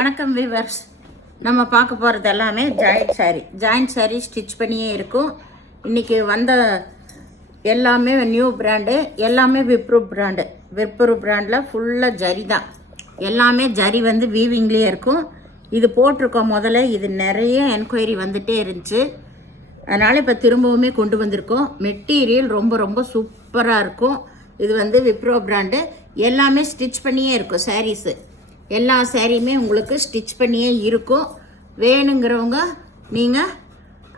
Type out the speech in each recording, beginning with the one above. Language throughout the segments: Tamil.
வணக்கம் வீவர்ஸ். நம்ம பார்க்க போகிறது எல்லாமே ஜாயிண்ட் சாரீ ஸ்டிச் பண்ணியே இருக்கும். இன்றைக்கி வந்த எல்லாமே நியூ பிராண்டு, எல்லாமே விப்ரூ பிராண்டில் ஃபுல்லாக ஜரி தான். எல்லாமே ஜரி வந்து வீவிங்லேயே இருக்கும். இது போட்டிருக்கோம் முதல்ல. இது நிறைய என்கொயரி வந்துகிட்டே இருந்துச்சு. அதனால் இப்போ திரும்பவுமே கொண்டு வந்திருக்கோம். மெட்டீரியல் ரொம்ப ரொம்ப சூப்பராக இருக்கும். இது வந்து விப்ரோ பிராண்டு. எல்லாமே ஸ்டிச் பண்ணியே இருக்கும். சாரீஸு எல்லா சாரியுமே உங்களுக்கு ஸ்டிச் பண்ணியே இருக்கும். வேணுங்கிறவங்க நீங்கள்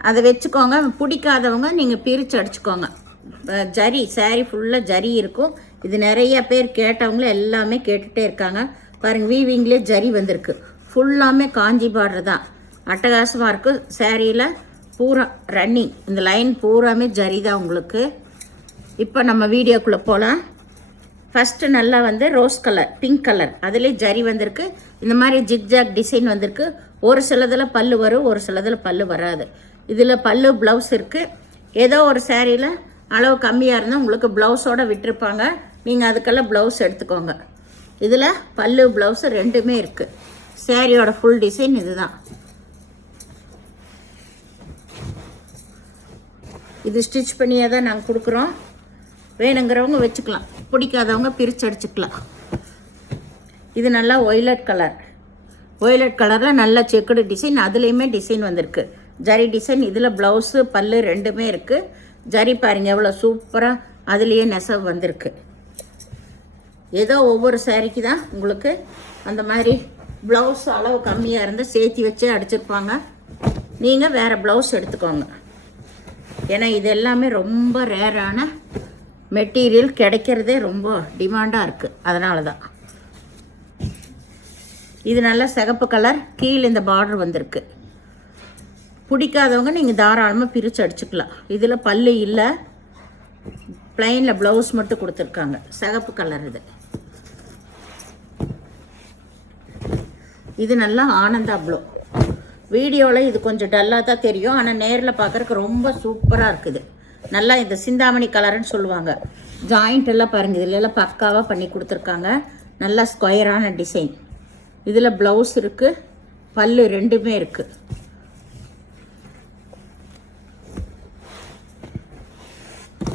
அதை வச்சுக்கோங்க. பிடிக்காதவங்க நீங்கள் பிரித்து அடிச்சுக்கோங்க. ஜரி சாரீ ஃபுல்லாக ஜரி இருக்கும். இது நிறைய பேர் கேட்டவங்கள எல்லாமே கேட்டுகிட்டே இருக்காங்க. பாருங்கள், வீவிங்லேயே ஜரி வந்திருக்கு. ஃபுல்லாமே காஞ்சி பார்டர் தான். அட்டகாசமாக இருக்குது. சாரியில் பூரா ரன்னிங், இந்த லைன் பூராமே ஜரி தான் உங்களுக்கு. இப்போ நம்ம வீடியோக்குள்ளே போகலாம். ஃபஸ்ட்டு நல்லா வந்து ரோஸ் கலர், பிங்க் கலர், அதுலேயே ஜரி வந்திருக்கு. இந்த மாதிரி ஜிக்ஜாக் டிசைன் வந்திருக்கு. ஒரு சிலதில் பல்லு வரும், ஒரு சிலதில் பல்லு வராது. இதில் பல்லு ப்ளவுஸ் இருக்குது. ஏதோ ஒரு சாரியில் அளவு கம்மியாக இருந்தால் உங்களுக்கு ப்ளவுஸோடு விட்டுருப்பாங்க. நீங்கள் அதுக்கெல்லாம் ப்ளவுஸ் எடுத்துக்கோங்க. இதில் பல்லு ப்ளவுஸு ரெண்டுமே இருக்குது. சாரியோட ஃபுல் டிசைன் இது தான். இது ஸ்டிச் பண்ணியே தான் நாங்கள் கொடுக்குறோம். வேணுங்கிறவங்க வச்சுக்கலாம், பிடிக்காதவங்க பிரித்து அடிச்சுக்கலாம். இது நல்லா ஒய்லட் கலரில் நல்ல செக்குடு டிசைன். அதுலேயுமே டிசைன் வந்திருக்கு, ஜரி டிசைன். இதில் ப்ளவுஸு பல்லு ரெண்டுமே இருக்குது. ஜரி பாருங்கள் எவ்வளோ சூப்பராக அதுலேயே நெசவு வந்திருக்கு. ஏதோ ஒவ்வொரு சாரிக்கு தான் உங்களுக்கு அந்த மாதிரி ப்ளவுஸ் அளவு கம்மியாக இருந்தால் சேர்த்தி வச்சு அடிச்சிருப்பாங்க. நீங்கள் வேறு ப்ளவுஸ் எடுத்துக்கோங்க. ஏன்னா இது எல்லாமே ரொம்ப ரேரான மெட்டீரியல், கிடைக்கிறதே ரொம்ப டிமாண்டாக இருக்குது. அதனால தான் இது நல்ல சிகப்பு கலர். கீழே இந்த பார்டர் வந்திருக்கு. பிடிக்காதவங்க நீங்கள் தாராளமாக பிரித்து அடிச்சுக்கலாம். இதில் பல்லு இல்லை, பிளைனில் ப்ளவுஸ் மட்டும் கொடுத்துருக்காங்க. சிகப்பு கலர் இது. இது நல்லா ஆனந்தா ப்ளூ. வீடியோவில் இது கொஞ்சம் டல்லாக தான் தெரியும், ஆனால் நேரில் பார்க்குறக்கு ரொம்ப சூப்பராக இருக்குது. நல்லா இந்த சிந்தாமணி கலர்னு சொல்லுவாங்க. ஜாயிண்ட் எல்லாம் பாருங்கள், இதில் எல்லாம் பக்காவாக பண்ணி கொடுத்துருக்காங்க. நல்லா ஸ்கொயரான டிசைன். இதில் ப்ளவுஸ் இருக்குது, பல்லு ரெண்டுமே இருக்குது.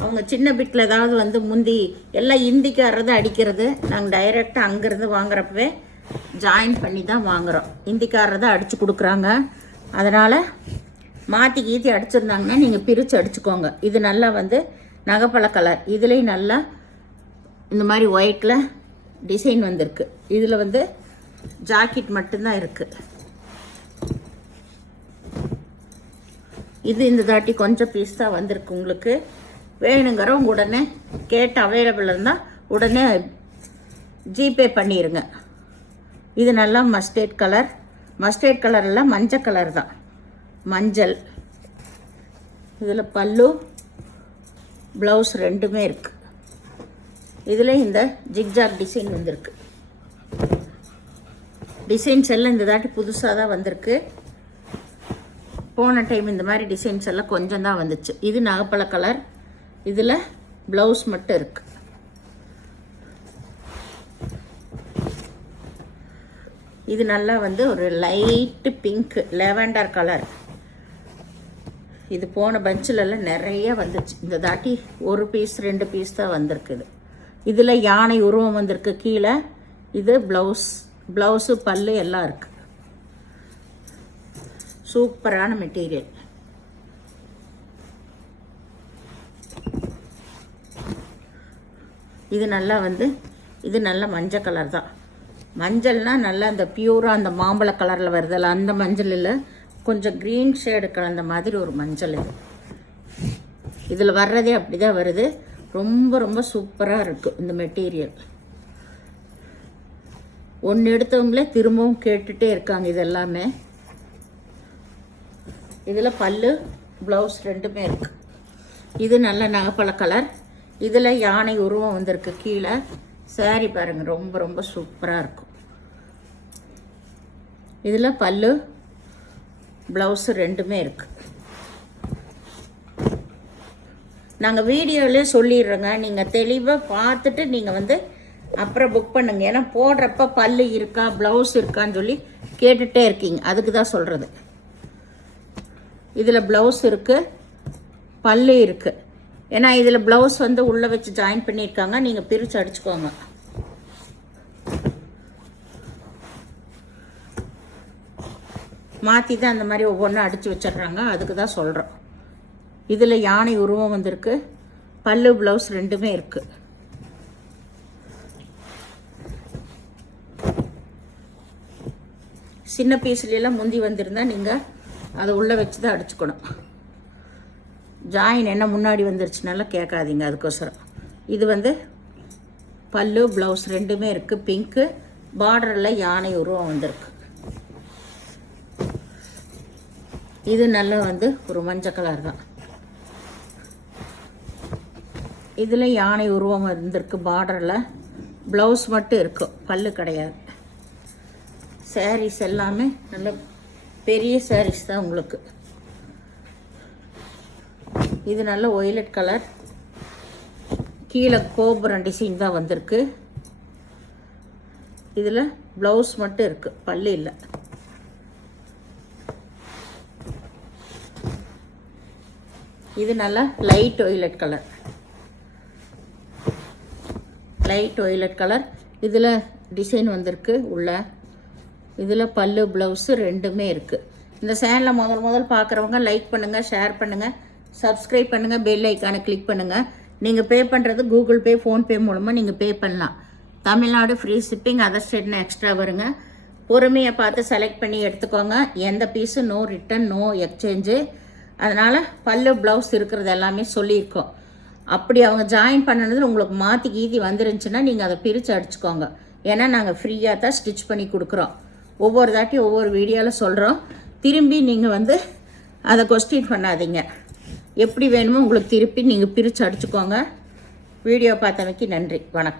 அவங்க சின்ன பிட்டில் ஏதாவது வந்து முந்தி எல்லாம் இந்திக்காரது அடிக்கிறது. நாங்கள் டைரெக்டாக அங்கேருந்து வாங்குறப்பவே ஜாயின் பண்ணி தான் வாங்குகிறோம். இந்திக்காரதை அடித்து கொடுக்குறாங்க. அதனால் மாற்றி கீத்தி அடிச்சிருந்தாங்கன்னா நீங்கள் பிரித்து அடிச்சுக்கோங்க. இது நல்லா வந்து நகைப்பழ கலர். இதுலேயும் நல்லா இந்த மாதிரி ஒயிட்டில் டிசைன் வந்திருக்கு. இதில் வந்து ஜாக்கெட் மட்டும்தான் இருக்குது. இது இந்த தாட்டி கொஞ்சம் பீஸ் தான் வந்திருக்கு. உங்களுக்கு வேணுங்கிறவங்க உடனே கேட்டு அவைலபிள் இருந்தால் உடனே ஜிபே பண்ணிடுங்க. இது நல்லா மஸ்டர்ட் கலர் எல்லாம் மஞ்சள் கலர் தான், மஞ்சள். இதில் பல்லு ப்ளவுஸ் ரெண்டுமே இருக்குது. இதில் இந்த ஜிக்ஜாக் டிசைன் வந்திருக்கு. டிசைன்ஸ் எல்லாம் இந்த தாட்டி புதுசாக தான் வந்திருக்கு. போன டைம் இந்த மாதிரி டிசைன்ஸ் எல்லாம் கொஞ்சம் தான் வந்துச்சு. இது நகைப்பழ கலர். இதில் ப்ளவுஸ் மட்டும் இருக்குது. இது நல்லா வந்து ஒரு லைட்டு பிங்க் லெவண்டர் கலர். இது போன பஞ்சிலெல்லாம் நிறைய வந்துச்சு. இந்த தாட்டி ஒரு பீஸ் 2 பீஸ் தான் வந்திருக்குது. இதில் யானை உருவம் வந்திருக்கு கீழே. இது ப்ளவுஸு பல்லு எல்லாம் இருக்குது. சூப்பரான மெட்டீரியல். இது நல்லா வந்து இது நல்ல மஞ்சள் கலர் தான். மஞ்சள்னால் நல்லா அந்த பியூராக அந்த மாம்பழ கலரில் வருதில்ல, அந்த மஞ்சள் இல்லை, கொஞ்சம் க்ரீன் ஷேடு கலந்த மாதிரி ஒரு மஞ்சள் இது. இதில் வர்றதே அப்படி தான் வருது. ரொம்ப ரொம்ப சூப்பராக இருக்குது இந்த மெட்டீரியல். ஒன்று எடுத்தவங்களே திரும்பவும் கேட்டுகிட்டே இருக்காங்க இது எல்லாமே. இதில் பல்லு ப்ளவுஸ் ரெண்டுமே இருக்குது. இது நல்ல நகைப்பழ கலர். இதில் யானை உருவம் வந்திருக்கு கீழே. சாரி பாருங்கள், ரொம்ப ரொம்ப சூப்பராக இருக்கும். இதில் பல்லு ப்ளவுஸு ரெண்டுமே இருக்குது. நாங்கள் வீடியோவிலே சொல்லிடுறோங்க. நீங்கள் தெளிவாக பார்த்துட்டு நீங்கள் வந்து அப்புறம் புக் பண்ணுங்க. ஏன்னா போடுறப்ப பல்லு இருக்கா ப்ளவுஸ் இருக்கான்னு சொல்லி கேட்டுகிட்டே இருக்கீங்க, அதுக்கு தான் சொல்கிறது. இதில் ப்ளவுஸ் இருக்குது, பல்லு இருக்குது. ஏன்னா இதில் ப்ளவுஸ் வந்து உள்ளே வச்சு ஜாயின் பண்ணியிருக்காங்க, நீங்கள் பிரித்து அடிச்சுக்கோங்க. மாற்றி தான் அந்த மாதிரி ஒவ்வொன்றும் அடித்து வச்சிடுறாங்க, அதுக்கு தான் சொல்கிறோம். இதில் யானை உருவம் வந்திருக்கு, பல்லு ப்ளவுஸ் ரெண்டுமே இருக்குது. சின்ன பீஸ்லாம் முந்தி வந்திருந்தா நீங்கள் அதை உள்ளே வச்சு தான் அடிச்சுக்கணும். ஜாயின் என்ன முன்னாடி வந்துருச்சுனால கேட்காதீங்க, அதுக்கோசரம். இது வந்து பல்லு ப்ளவுஸ் ரெண்டுமே இருக்குது. பிங்க்கு பார்டரில் யானை உருவம் வந்திருக்கு. இது நல்ல வந்து ஒரு மஞ்சள் கலர் தான். இதில் யானை உருவம் வந்திருக்கு, பார்டரில் ப்ளவுஸ் மட்டும் இருக்கும், பல்லு கிடையாது. சாரீஸ் எல்லாமே நல்ல பெரிய சாரீஸ் தான் உங்களுக்கு. இது நல்ல ஒய்லட் கலர், கீழே கோபுரம் டிசைன் தான் வந்திருக்கு. இதில் ப்ளவுஸ் மட்டும் இருக்குது, பல்லு இல்லை. இது நல்லா light violet colour, light violet colour. இதில் டிசைன் வந்திருக்கு உள்ள. இதில் பல்லு ப்ளவுஸு ரெண்டுமே இருக்குது. இந்த சேனலை முதல் பார்க்குறவங்க லைக் பண்ணுங்கள், ஷேர் பண்ணுங்கள், சப்ஸ்கிரைப் பண்ணுங்கள், பெல் ஐக்கானை கிளிக் பண்ணுங்கள். நீங்கள் பே பண்ணுறது கூகுள் பே, ஃபோன்பே மூலமாக நீங்கள் பே பண்ணலாம். தமிழ்நாடு ஃப்ரீ ஷிப்பிங், அதர் ஸ்டேட்னா எக்ஸ்ட்ரா வருங்க. பொறுமையை பார்த்து செலக்ட் பண்ணி எடுத்துக்கோங்க. எந்த piece no return, no exchange. அதனால் பல்லு ப்ளவுஸ் இருக்கிறது எல்லாமே சொல்லியிருக்கோம். அப்படி அவங்க ஜாயின் பண்ணினது உங்களுக்கு மாற்றி கீதி வந்துருந்துச்சுன்னா நீங்கள் அதை பிரித்து அடிச்சுக்கோங்க. ஏன்னா நாங்கள் ஃப்ரீயாக தான் ஸ்டிச் பண்ணி கொடுக்குறோம். ஒவ்வொரு தாட்டியும் ஒவ்வொரு வீடியோவில் சொல்கிறோம். திரும்பி நீங்கள் வந்து அதை கொஸ்டின் பண்ணாதீங்க. எப்படி வேணுமோ உங்களுக்கு திருப்பி நீங்கள் பிரித்து அடிச்சுக்கோங்க. வீடியோ பார்த்தமைக்கு நன்றி, வணக்கம்.